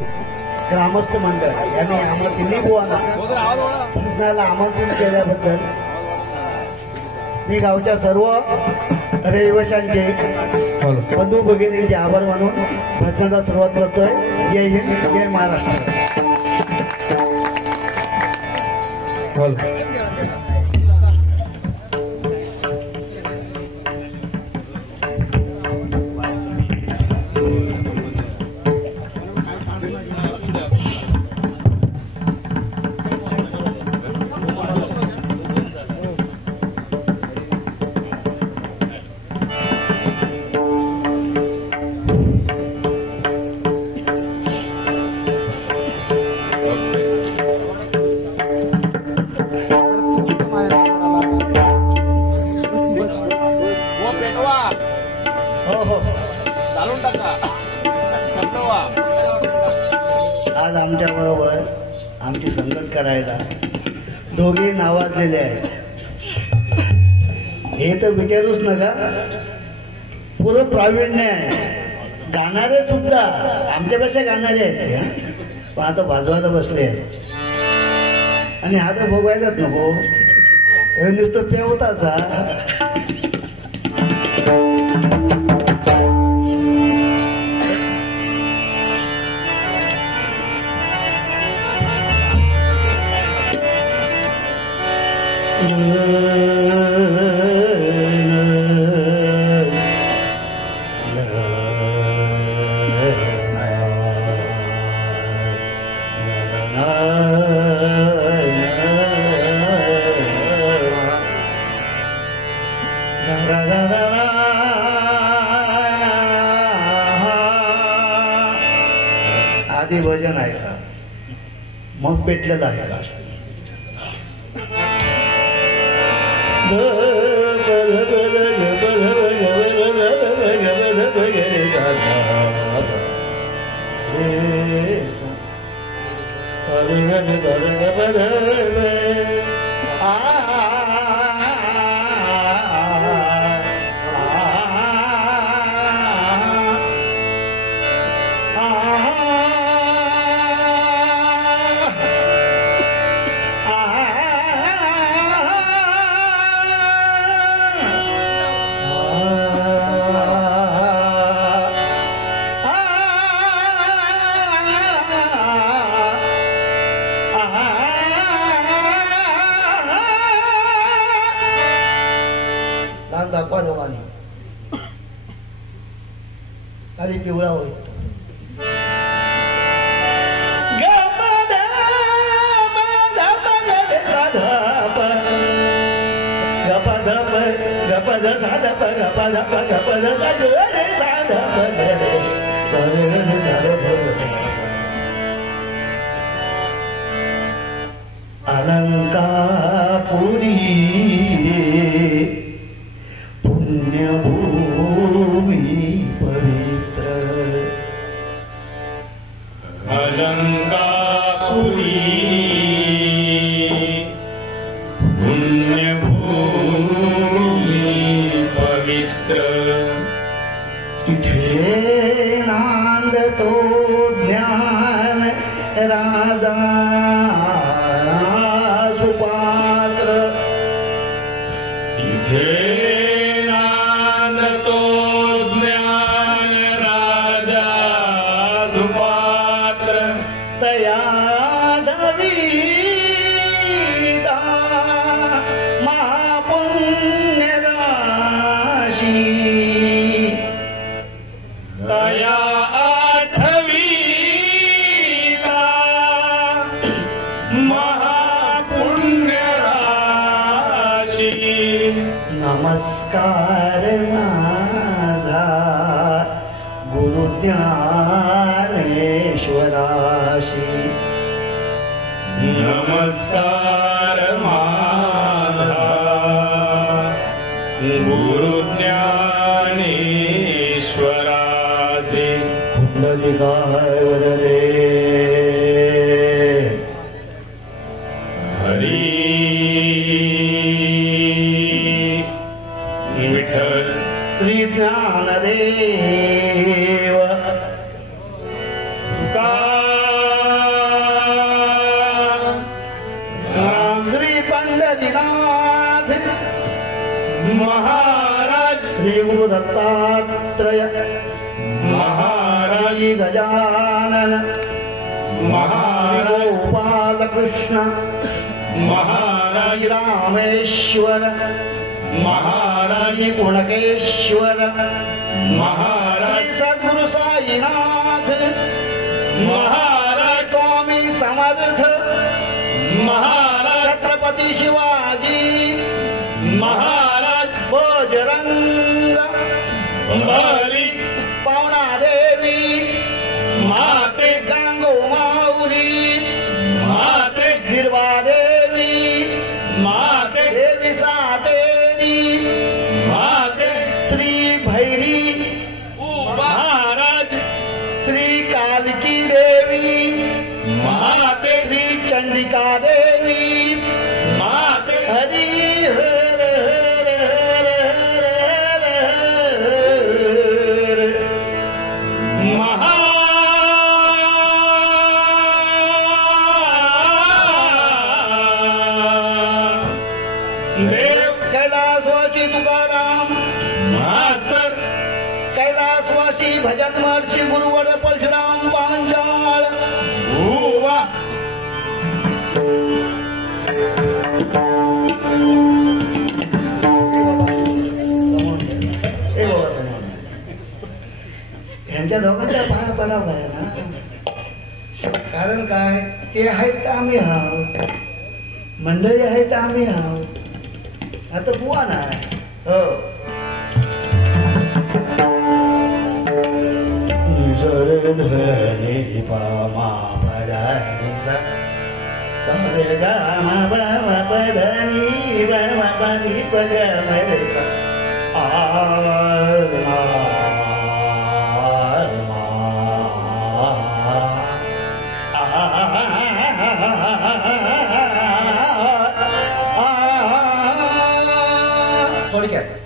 ग्रामस्थ मंडळ यांनी आम्हाला तिन्ही बुवांना आमंत्रित केल्याबद्दल मी गावच्या सर्व रहिवाशांचे बंधू भगिनींचे आभार मानून भाषणाला सुरुवात करतोय. जय हिंद, जय महाराष्ट्र. आज आमच्या बरोबर आमची संगत करायला दोघे नावाजलेले आहेत. हे तर विचारूच नका, पुरं प्रावीण्य आहे. गाणारे सुद्धा आमच्यापेक्षा गाणारे आहेत, पण आता वाजवायला बसले आहेत. आणि हा तर भोगायलाच नको, हे नुसतं पेवताचा. आधी भजन आहे का, मग पेटलेलं आहे का? दाखवा दोघांनी खाली पिवळा होईल. अलंकापुरी पुण्यभूमी पवित्र, अलंकापुरी पुण्यभूमी पवित्र, तिथे नांदतो ज्ञान राजा सुपात्र, तिथे नमस्कार माझा गुरु ज्ञानेश्वराशी, नमस्कार माझा गुरु ज्ञानेश्वरासी. कुंडलिकाय वरदे हरी विठ्ठल. श्री ज्ञानदेव का साईनाथ महाराज श्री गुरु दत्तात्रय महाराज गजानन महाराज गोपाल कृष्ण महाराज रामेश्वर महाराज गुणकेश्वर महाराज सद्गुरु साईनाथ महाराज स्वामी समर्थ महाराज छत्रपती शिवाजी महाराज बजरंग बली पावना देवी माते गंगो माऊली माते गिरवा देवी माते देवी सातेरी माते श्री भैरी महाराज श्री कालिकी देवी माते श्री चंडिका देवी माते हरि हर हर हर हर देव कैलासवासी तुकाराम मास्तर कैलासवासी भजन महर्षी गुरुवर परशुराम पांचाळ उवा यांच्या दोघांच्या पाया पडावं आहे ना कारण काय ते आहेत तर आम्ही आहोत मंडळी आहे तर आम्ही आहोत आता बुवा नाही हो थोडक्यात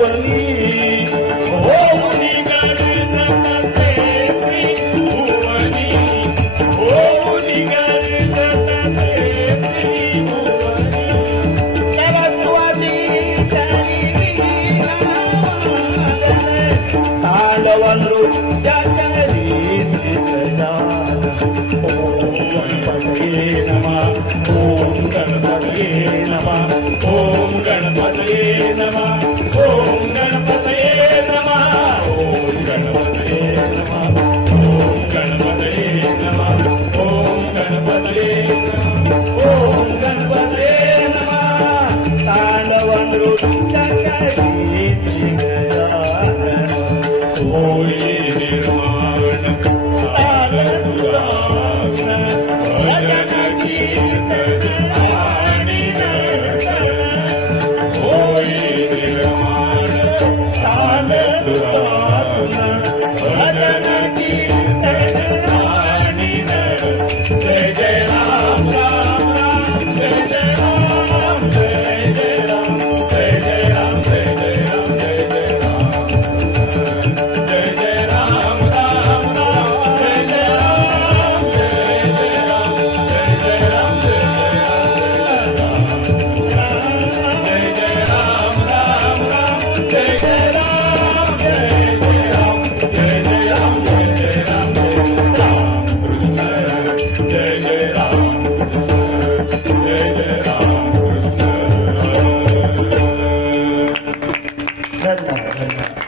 भुवनी होऊनी गर्जते त्रिभुवनी होऊनी गर्जते त्रिभुवनी सरस्वती तालवंदू ओम गणपतये नमः ओम गणपतये नमः ओम गणपतये नमः ओम गणपतये नमः ओम गणपतये नमः ओम गणपतये नमः ओम गणपतये नमः तालवंदू होई निर्माण काल सुरावण भजन कीर्तन आणि होई निर्माण काल सुरावण भजन कीर्तन आणि जय जय राम राम राम जय जय राम जय जय राम जय जय राम जय जय राम जय जय राम जय जय राम राम राम जय जय राम जय जय राम जय जय राम जय जय राम जय जय राम राम राम जय जय राम जय जय राम जय जय राम जय जय राम जय जय राम कृष्ण जय जय राम कृष्ण धन्यवाद.